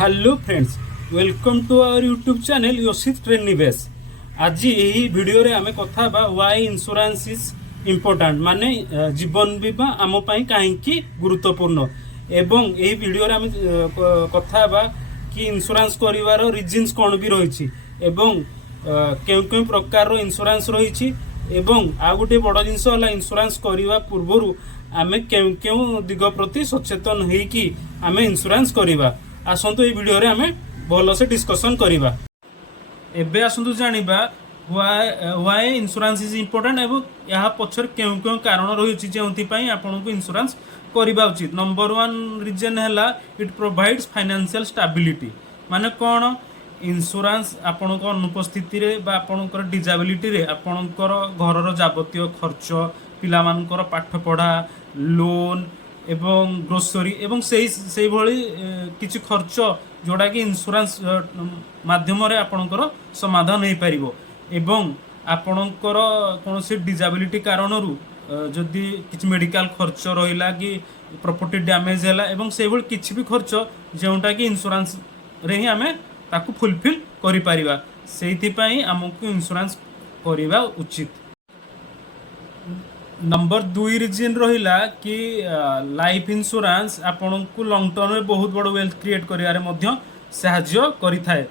Hello friends, welcome to our YouTube channel योशित ट्रेन निवेश। आज यही वीडियो रे आमे कथा बा व्हाई इंश्योरेंस इज इम्पोर्टेंट माने जीवन बीमा आम पाई कहीं गुरुत्वपूर्ण एवं यही वीडियो रे आमे कथा बा कि इंश्योरेंस करिवार रीजन्स कोन भी रही एवं केउ केउ प्रकार इंश्योरेंस रही एवं आ गोटे बड़ जिनस है इंश्योरेंस करने पूर्वर आमे केउ केउ दिग प्रति सचेतन होइकी आमे इंश्योरेंस करवा। आसतु ये वीडियो रे आमे भल से डिस्कशन करवा। एबे आसतु जानिबा व्हाई इंश्योरेंस इज इम्पोर्टेंट एवं यहाँ पछर केउ केउ कारण रही जो आपन को इंश्योरेंस करवा उचित। नंबर 1 रीजन है इट प्रोवाइड्स फाइनेंशियल स्टेबिलिटी। माने कौन इंश्योरेंस आपण अनुपस्थिति रे बा आपणकर डिजाबिलिटी रे आपणकर घरर जाबतीय खर्च पिलामानकर पाठ पढ़ा लोन एवं ग्रोसरी एवं से भली किछि खर्च जोड़ा कि इंश्योरेंस माध्यम रे आपणकर समाधान हो पारिबो एवं आपणकर कौन से डिजाबिलिटी कारणरू जदि किछि मेडिकल खर्च रहिला कि प्रॉपर्टी डैमेज हैला एवं से भली किछि भी खर्च जोटा कि इंश्योरेंस रे ही आमे ताकू फुलफिल करि परिबा। सेहिथिपाई हमकु इंश्योरेंस करिबा उचित। नंबर 2 रीजन रहिला कि लाइफ इंश्योरेंस आपन को लॉन्ग टर्म में बहुत बड़ वेल्थ क्रिएट करियारे मध्य सहाय्य करिथाय।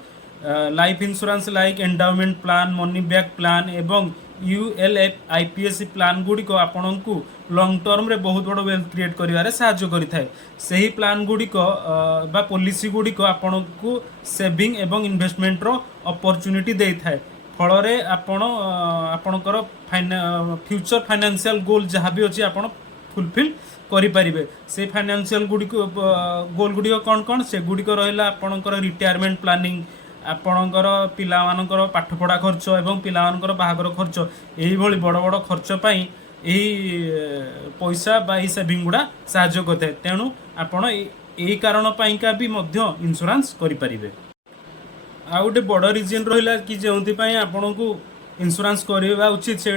Life insurance like endowment plan money back plan एवं यूएलएफ आईपीएस प्लान गुडी को आपन को लॉन्ग टर्म रे बहुत बड़ वेल्थ क्रिएट करिवारे सहाय्य करिथाय। सही प्लान गुडी को बा पॉलिसी गुडी को आपन को सेविंग एवं इन्वेस्टमेंट रो अपॉर्चुनिटी देई थाय। फलरे आपण आपणकर फ्यूचर फाइनेंशियल गोल जहाँ भी अच्छी आपण फुलफिल करें। से फाइनेंशियल गुड़िक गोल गुड़िक कौन कौन से गुड़िक रहा आपणकर रिटायरमेंट प्लानिंग आपणकर पिलामानकर पाठपढ़ा खर्च एवं पिलामानकर बाहागर खर्च यही बड़ बड़ खर्च पाई यही पैसा बा सेविंग गुड़ा साहाय्य करते। तेणु आपण यही कारण पाइका भी मध्य इंश्योरेंस करें। आ गोटे बड़ रिजन रहा कि जो आपन को इंश्योरेंस करवा उचित से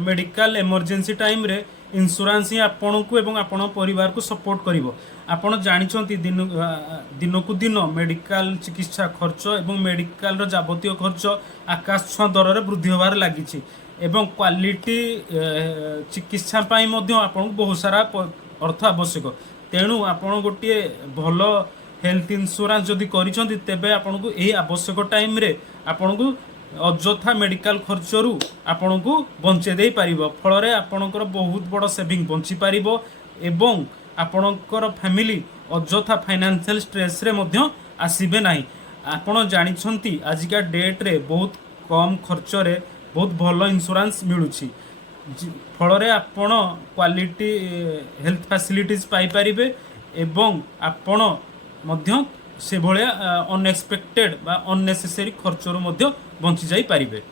मेडिकल इमरजेंसी टाइम रे इंश्योरेंस ही आपन को एवं आपन परिवार को सपोर्ट करिवो। आपन जानिछंती दिन को दिन मेडिकल चिकित्सा खर्च एवं मेडिकल रो जाबतीय खर्च आकाश छुआ दर रे वृद्धि होबार लागिछि एवं क्वालिटी चिकित्सा पाई मध्य आपन को बहुत सारा अर्थ आवश्यक। तेणु आपन गोटे भल हेल्थ इंश्योरेंस जदि करिसंती तेबे आपन को यही आवश्यक टाइम रे आपन को अଯଥା मेडिकल खर्चरू आपन को बंचे दे पारिबो। फलरे आपनकर बहुत बड़ सेविंग बंची पारिबो एवं आपनकर फैमिली अଯଥା फाइनेंशियल स्ट्रेस रे मध्य आसीबे नाही। आपन जानिछंती आजिका डेट रे बहुत कम खर्च रे बहुत भल इंश्योरेंस मिलुछि। फलरे आपन क्वालिटी हेल्थ फैसिलिटीज पाई पारिबे एवं आपन मध्य से भाया अनएक्सपेक्टेड बा अननेसेसरी खर्चरू मध्य बंची जाई पारिबे।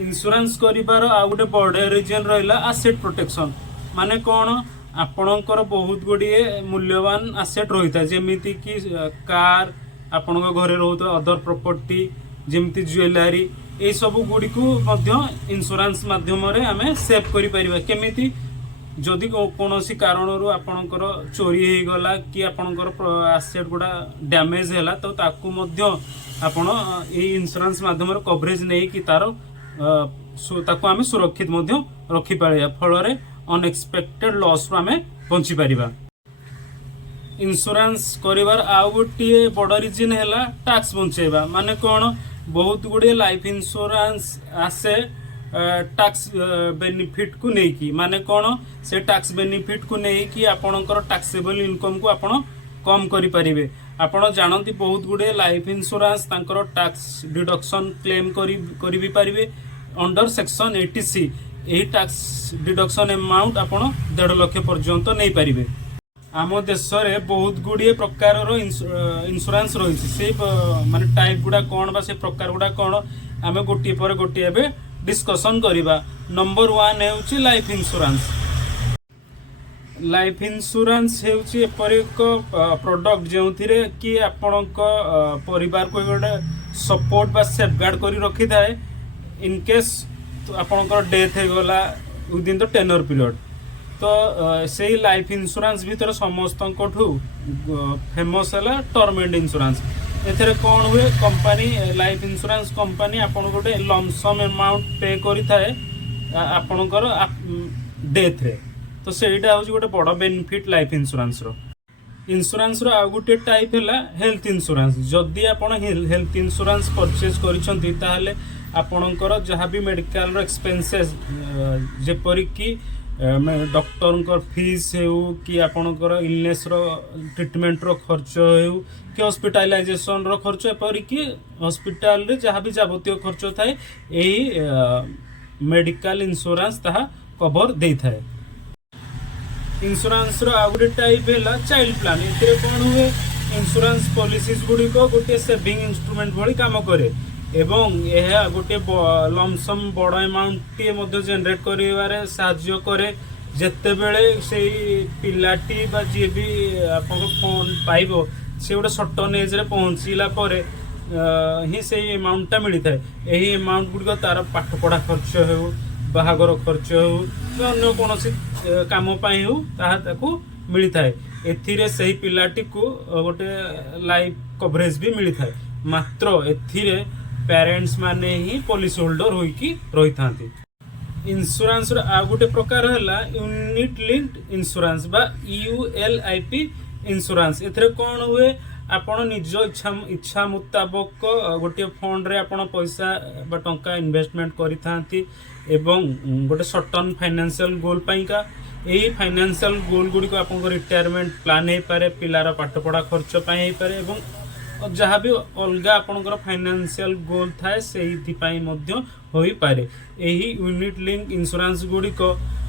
इंश्योरेंस करिबार आ गोटे बड़ रीजन रहिला एसेट प्रोटेक्शन। माने कोन आपणकर बहुत गुड़िए मूल्यवान एसेट रही था जेमिति कि कार आपण घरे रहता अदर प्रॉपर्टी जेमिति ज्वेलरी ये सब गुड़ी को मध्य इंश्योरेंस माध्यम रे आमे सेव करि परिबा। केमिति जदि कौन कारण आपणकर चोरी हो गला कि आपणकर एसेट गुड़ा डैमेज है तो ताकू मध्य आपण ये इंश्योरेंस माध्यम कवरेज नहीं कि तार ताकू आमे सुरक्षित मध्य रखि पारिबा। फल अनएक्सपेक्टेड लॉस रो आमे बंची पारिबा। इंश्योरेंस करिवार आउ गोटे बड़ रीजन है टैक्स बंचेबा। माने कौन बहुत गुड़े लाइफ इंश्योरेंस आसे टैक्स बेनिफिट को नहीं माने कौन से टैक्स बेनिफिट को नहीं कि आपणकर टैक्सेबल इनकम को आपण कम करि परिबे। आपण जानती बहुत गुड़े लाइफ इंश्योरेंस तांकर टैक्स डिडक्शन क्लेम करि भी परिबे अंडर सेक्शन 80C। यही टैक्स डिडक्शन अमाउंट आपण 1.5 लाख पर्यंत नहीं पारिबे। आम देश में बहुत गुड़िए प्रकार इंश्योरेंस रही से माने टाइप गुड़ा कौन बा से प्रकार गुड़ा कौन आम गोटे पर गोटे डिस्कशन करिबा। नंबर 1 हेउची लाइफ इंश्योरेंस। लाइफ इंश्योरेंस हेउची एक प्रोडक्ट जो कि आपणक परिवार को गोटे सपोर्ट बा सेफगार्ड करी रखी थाए इन केस आपणकर डेथ हो गला विदिन द टेन्योर पीरियड। तो से लाइफ इंश्योरेंस भीतर समस्त फेमस है टर्म एंड इंश्योरेंस। एथेरे कौन हुए कंपनी लाइफ इंश्योरेंस कंपनी आपन गोटे लमसम अमाउंट पे करिथाए आपनकर डेथ रे। तो सेटा हूँ गोटे बड़ बेनिफिट लाइफ इंश्योरेंस रो। इंश्योरेंस रो आ गोटे टाइप है हेल्थ इंश्योरेंस। जदि आप हेल्थ इंश्योरेंस परचेज करिसेंती ताहले आपनकर जहाँ भी मेडिकल एक्सपेंसेस जेपरिक डॉक्टर फीस हो कि आपनकर इलनेस रो ट्रीटमेंट रो खर्च हो कि हॉस्पिटलाइजेशन रो खर्च एपरिक हॉस्पिटल रे जहाँ भी जावतीय खर्च थाए यही मेडिकल इंश्योरेंस ताहा कवर दे थाए। इंश्योरेंस रो आ गोटे टाइप है चाइल्ड प्लान। एथिरे कौन हुए इंश्योरेंस पॉलिसीज गुडी को गोटे सेविंग इंस्ट्रूमेंट भली काम करे एवं यह गोटे लमसम बड़ अमाउंट टी मध्य जनरेट करिवारे साहाय्य करे। जेते बेले से पिलाटी बा जे भी आपन फोन पाइबो से गोटे सर्टन एज रे पहुंचीला परे ही से अमाउंट मिली थाए। यही अमाउंट गुडी तार पाठ पढ़ा खर्च हो बाहागर खर्च हो अन्य कौन काम पाई हो ताकू मिली थाए। एथिरे सही पिलाटी को गोटे लाइफ कवरेज भी मिली थाए। मात्र एथिरे पेरेंट्स माने ही पॉलिसी होल्डर होइकी रही थांती। इंश्योरेंस रो आ गोटे प्रकार है यूनिट लिंक्ड इंश्योरेंस बा ULIP इंश्योरेंस। एथरे कौन हुए आपण निज इच्छा मुताबक गोटे फंड रे आपण पैसा बा टंका इन्वेस्टमेंट करि थांती एवं गोटे सर्ट टर्म फाइनेंशियल गोल पाइका यही फाइनेंशियल गोल गुडी को आपण रिटायरमेंट प्लान हे पारे पिलार पाठ पढ़ा खर्च पाई हे पारे एवं जहाँ भी अलग आपनकर फाइनेंशियल गोल थाए से होई पारे। यही यूनिट लिंक इंश्योरेंस गुडी को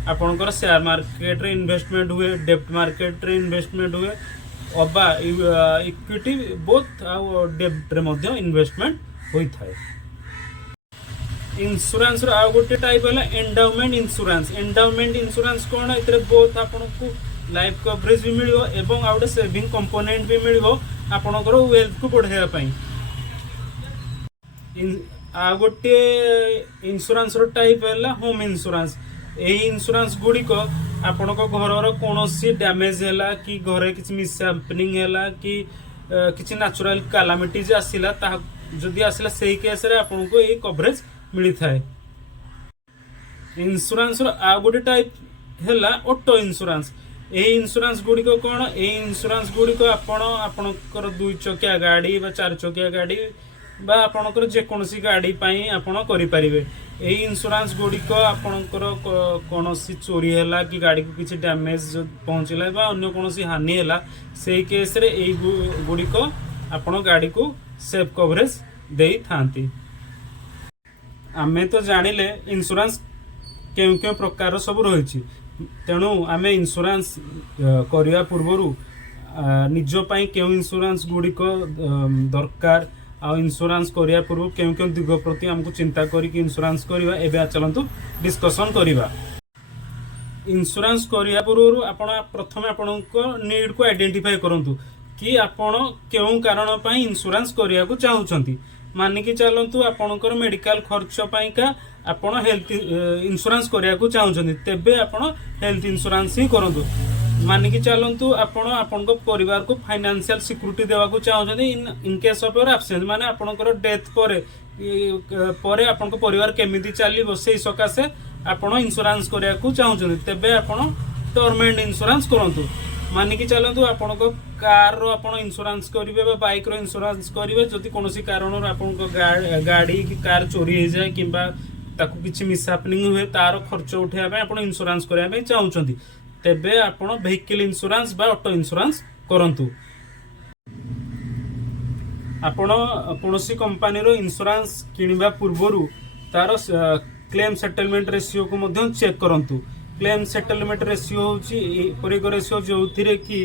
आपनकर शेयर मार्केट रे इन्वेस्टमेंट हुए डेब्ट मार्केट रे इन्वेस्टमेंट हुए अबा इक्विटी बोथ आ डेब्ट रे मध्य इन्वेस्टमेंट होई थाए। इंश्योरेंस रो आ गोटे टाइप है एंडाउमेंट इंश्योरेंस। एंडाउमेंट इंश्योरेंस कौन एतरे बोथ आपनको लाइफ कवरेज भी मिलियो एवं आ गोटे सेविंग कंपोनेंट भी मिलियो आपनकर वेल्थ को बढ़ाया पाई। आ गोटे इंश्योरेंस रो टाइप है होम इंश्योरेंस। यही इंश्योरेंस गुडी को आपनको घर कौन डैमेज है कि घरे किसी मिसहैपनिंग है कि किसी नेचुरल कैलामिटीज आसिला जदि आसिला सही केस रे आपनको ये कवरेज मिली थाए। इंश्योरेंस रो आ गोटे टाइप है ऑटो इंश्योरेंस। यही इंश्योरेंस गुडी को कौन यही इंश्योरेंस गुडी को आपणकर 2 चकिया गाड़ी बा 4 चकिया गाड़ी बा आपणकर जेकोसी गाड़ी पाई आपण करि परिबे। यही इंश्योरेंस गुडी को आपणकर कोनोसी चोरी हैला कि गाड़ी को किसी डैमेज पहुंचला बा अन्य कोनोसी हानि हैला सेही केस रे एही गुडी को आपण गाड़ी को सेफ कवरेज देई थांती। आमे तो जानिले इंश्योरेंस केउ केउ प्रकार सब रही तेणु आमे इंश्योरेंस करिया पूर्वरु निज पई केउ इंश्योरेंस गुडी को दरकार आ इंश्योरेंस करिया पूर्व केउ केउ दिग प्रति हमको चिंता करी कि इंश्योरेंस करिवा एबे चलंतु डिस्कशन करिवा। इंश्योरेंस करिया पूर्व आपण प्रथम आपनको नीड को आइडेंटिफाई करंतु कि आपण केउ कारण पई इंश्योरेंस करिया को चाहुचंती। मानिकी चलतु आपणकर मेडिकल खर्च पाइका आपण हेल्थ इंश्योरेंस करिया को चाहुचंती तेबे आपण हेल्थ इंश्योरेंस ही करंतु। मानिकी चलतु आपण आपनको परिवार को फाइनेंशियल सिक्योरिटी देवा को चाहुचंती in case of your absence माने आपणकर डेथ परे आपनको परिवार केमिति चलिबो सेही सकासे आपण इंश्योरेंस करिया को चाहुचंती तेबे आपण टर्म एंड इंश्योरेंस करंतु। मानिकी चलतु आपनको कार रो आपण इंश्योरेंस करिवे बा बाइक रो इंश्योरेंस करिवे जदि कोनोसी कारण आपनको गाड़ी की कार चोरी हो जाए किंबा ताकू किछि मिसहैपनिंग हुए तार खर्च उठाया पे आपण इंश्योरेंस करिया पे चाहुचंती तेबे आपण व्हीकल इंश्योरेंस बा ऑटो इंश्योरेंस करंतु। आपण कोनोसी कंपनी रो इंश्योरेंस किनिबा पूर्वरु तार क्लेम सेटलमेंट रेशियो को मध्य चेक करंतु। क्लेम सेटलमेंट रेशियो होची परिक रेशियो जो थिरे कि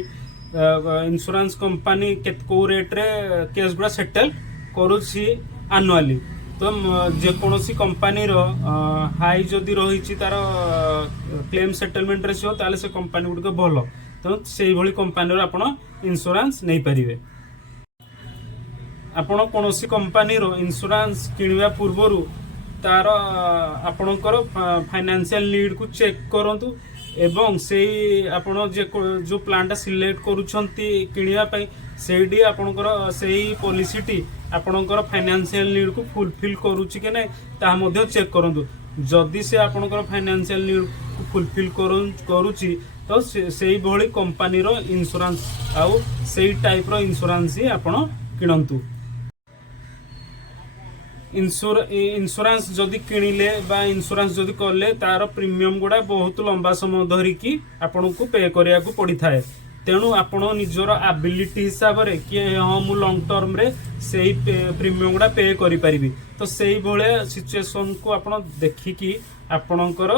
इंश्योरेंस कंपनी को रेट रे केस गुड़ा सेटल करूची एनुअली। तो जेकोसी कंपनी रो हाई जदि रही तार क्लेम सेटलमेंट रेशियो ताले से कंपनी गुड़ भल तो से भली कंपनी रो आपण इंश्योरेंस नहीं पारिबे। आपण कोनोसी कंपनी रो इंश्योरेंस किनिबा पूर्वरु तार आपणकर फाइनेंशियल नीड को चेक करंतु एवं से आपण जो प्लानटा सिलेक्ट करूछंती किनिया पई सेडी आपणकर सेही पॉलिसीटी आपणकर फाइनेंशियल नीड को फुलफिल करूची के नै ता मध्ये चेक करंतु जदि से आपणकर फाइनेंशियल नीड को फुलफिल करूची तो सेही भली कंपनी रो इंश्योरेंस आउ सेही टाइप रो इंश्योरेंस ही आपण किणंतु इंश्योरेंस जदि किणिले बा इंश्योरेंस जदि कले तार प्रीमियम गुड़ा बहुत लंबा समय धरिकी आपन को पे करिया को पड़ी थाए तेणु आपण निजर एबिलिटी हिसाब रे कि हाँ मु लॉन्ग टर्म रे सेही प्रीमियम गुड़ा पे करि परिबी तो सेही भले सिचुएशन को आपण देखिकी आपणकर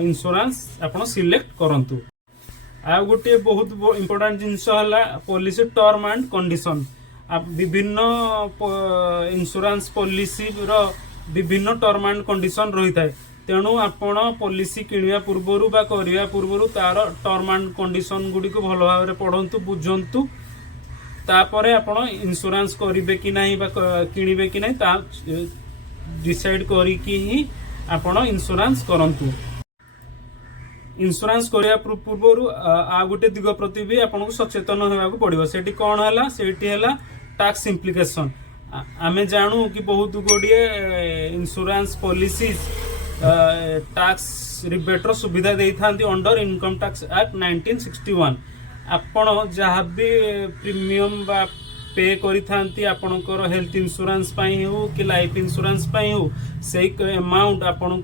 इंश्योरेंस आपण सिलेक्ट करंतु। आ गोटे बहुत इंपोर्टेंट जिनस हला पॉलिसी टर्म एंड कंडीशन विभिन्न इंश्योरेंस पॉलिसी रो विभिन्न टर्म एंड कंडीशन रही थाए तेणु आपण पॉलिसी किनिया पूर्वरु बा करिया पूर्वरु तार टर्म एंड कंडीशन गुडी को भलो भाव रे पढंतु बुझंतु तापरे आपण इंश्योरेंस करिवे कि नाही बा किनिवे कि नाही ता डिसाइड करी कि ही आपण इंश्योरेंस करंतु। इंश्योरेंस करिया पूर्वरु आ गोटे दिग प्रति भी आपन को सचेतन होगा को पड़िबो सेठी कोन हला सेठी हला टैक्स इम्प्लिकेशन आमे जानू कि बहुत गोडिए इंश्योरेंस पॉलिसीज टैक्स रिबेट रो सुविधा देई थांती अंडर इनकम टैक्स एक्ट 1961 आपण जहाँ भी प्रीमियम बा पे करी थांती आपनकर हेल्थ इंश्योरेंस पई हो कि लाइफ इंश्योरेंस पई हो सेई अमाउंट आपण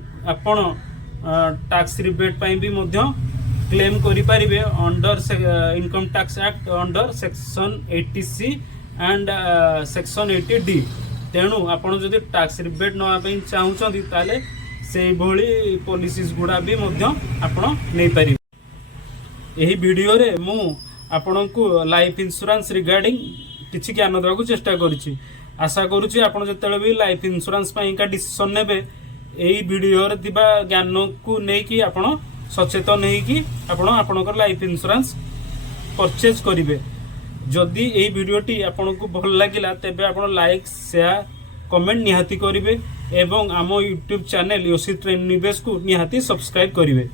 टैक्स रिबेट पई भी मध्य क्लेम करि परिबे under income tax act under section 80C and section 80D तेणु आपण जदि टैक्स रिबेट नवा पई चाहुचंती ताले सेही भली पॉलिसीज गुडा भी मध्य आपण नै परिबे। एही वीडियो रे मु आपण को लाइफ इंश्योरेंस रिगार्डिंग किछि ज्ञान देबाकू चेष्टा करिछि आशा करूछि आपण जतेले भी लाइफ इंश्योरेंस पई का डिसीजन नेबे एही वीडियो रे दिबा ज्ञान को नै कि आपण सचेतन नै कि आपण आपनकर लाइफ इंश्योरेंस परचेज करिवे। जदि एही वीडियोटी आपण को भल लागिला तेबे आपण लाइक शेयर कमेंट निहाती करिवे एवं आम यूट्यूब चैनल योशी ट्रेंड निवेश को निहाती सब्सक्राइब करिवे।